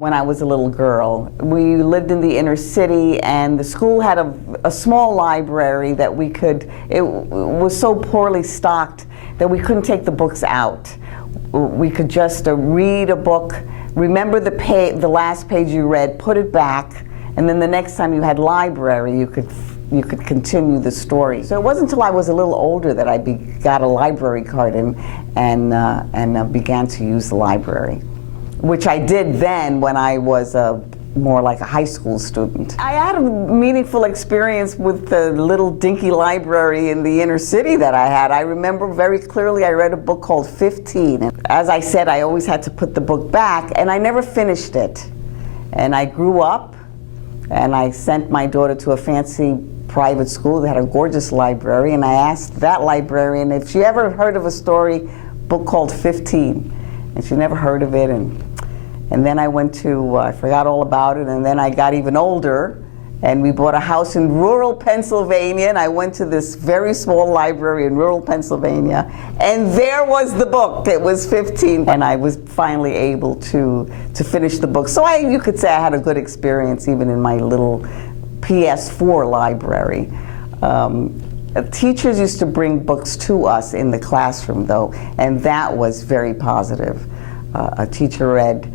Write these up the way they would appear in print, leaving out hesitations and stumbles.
When I was a little girl, we lived in the inner city, and the school had a small library that it was so poorly stocked that we couldn't take the books out. We could just read a book, remember the last page you read, put it back, and then the next time you had library, you could continue the story. So it wasn't until I was a little older that I got a library card and began to use the library, which I did then when I was more like a high school student. I had a meaningful experience with the little dinky library in the inner city that I had. I remember very clearly I read a book called 15. And as I said, I always had to put the book back, and I never finished it. And I grew up, and I sent my daughter to a fancy private school that had a gorgeous library, and I asked that librarian if she ever heard of a book called 15. And she never heard of it, and then I went to, I forgot all about it, and then I got even older, and we bought a house in rural Pennsylvania, and I went to this very small library in rural Pennsylvania, and there was the book. It was 15, and I was finally able to finish the book. So you could say I had a good experience even in my little PS4 library. Teachers used to bring books to us in the classroom, though, and that was very positive. A teacher read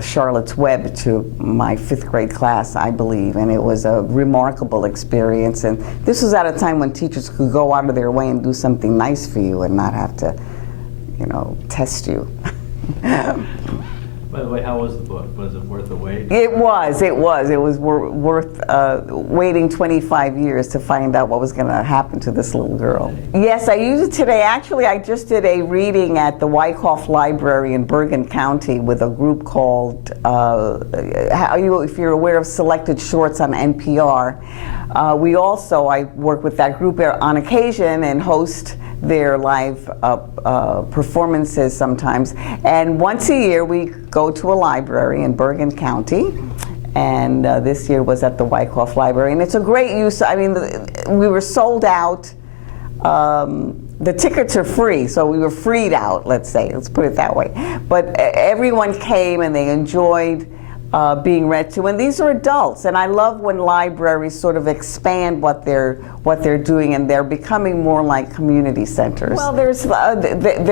Charlotte's Web to my 5th grade class, I believe, and it was a remarkable experience. And this was at a time when teachers could go out of their way and do something nice for you and not have to, test you. By the way, how was the book? Was it worth the wait? It was. It was worth waiting 25 years to find out what was going to happen to this little girl. Yes, I use it today. Actually, I just did a reading at the Wyckoff Library in Bergen County with a group called, if you're aware of Selected Shorts on NPR, I work with that group on occasion and host their live performances sometimes. And once a year we go to a library in Bergen County, and this year was at the Wyckoff Library, and it's a great use. I mean, we were sold out. The tickets are free, so we were freed out, let's put it that way. But everyone came and they enjoyed being read to, and these are adults, and I love when libraries sort of expand what they're doing, and they're becoming more like community centers. Well, there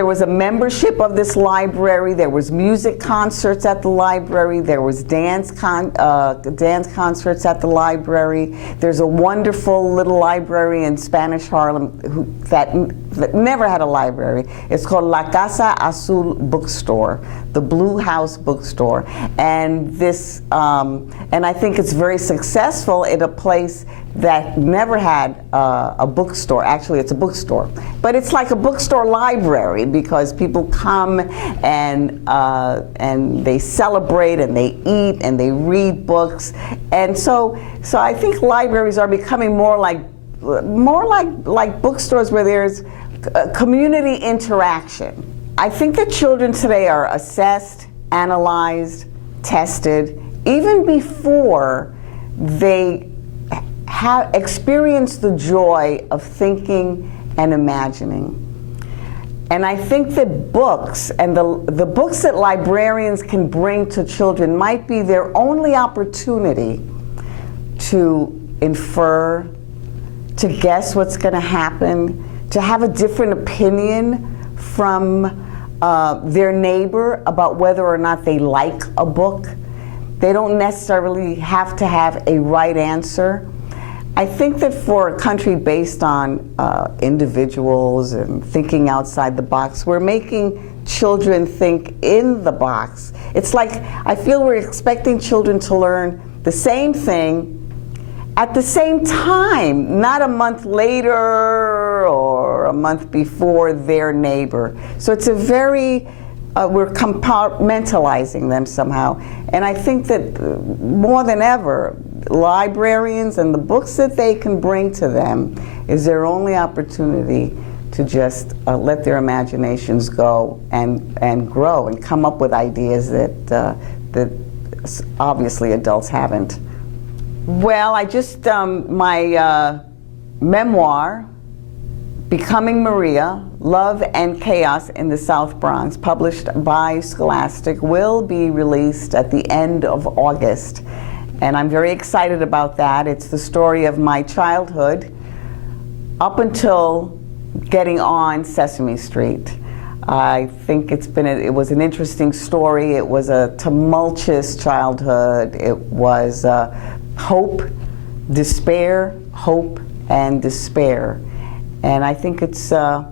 was a membership of this library. There was music concerts at the library. There was dance concerts at the library. There's a wonderful little library in Spanish Harlem that never had a library. It's called La Casa Azul Bookstore, the Blue House Bookstore, and I think it's very successful in a place that never had a bookstore. Actually, it's a bookstore, but it's like a bookstore library because people come and they celebrate and they eat and they read books, and so I think libraries are becoming more like bookstores where there's community interaction. I think that children today are assessed, analyzed, tested, even before they have experienced the joy of thinking and imagining. And I think that books and the books that librarians can bring to children might be their only opportunity to infer, to guess what's going to happen, to have a different opinion from their neighbor about whether or not they like a book. They don't necessarily have to have a right answer. I think that for a country based on individuals and thinking outside the box, we're making children think in the box. It's like, I feel we're expecting children to learn the same thing at the same time, not a month later or a month before their neighbor. So it's we're compartmentalizing them somehow. And I think that more than ever, librarians and the books that they can bring to them is their only opportunity to just let their imaginations go and grow and come up with ideas that obviously adults haven't. Well, I just, my memoir, Becoming Maria, Love and Chaos in the South Bronx, published by Scholastic, will be released at the end of August. And I'm very excited about that. It's the story of my childhood up until getting on Sesame Street. I think it was an interesting story. It was a tumultuous childhood. It was hope, despair, hope, and despair. And I think I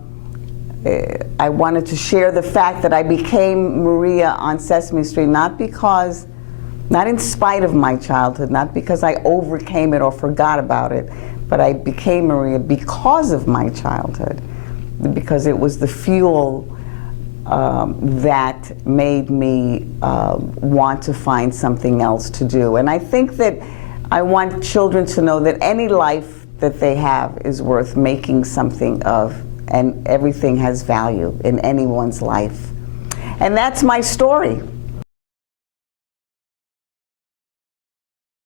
wanted to share the fact that I became Maria on Sesame Street, not in spite of my childhood, not because I overcame it or forgot about it, but I became Maria because of my childhood, because it was the fuel that made me want to find something else to do. And I think that I want children to know that any life that they have is worth making something of, and everything has value in anyone's life. And that's my story.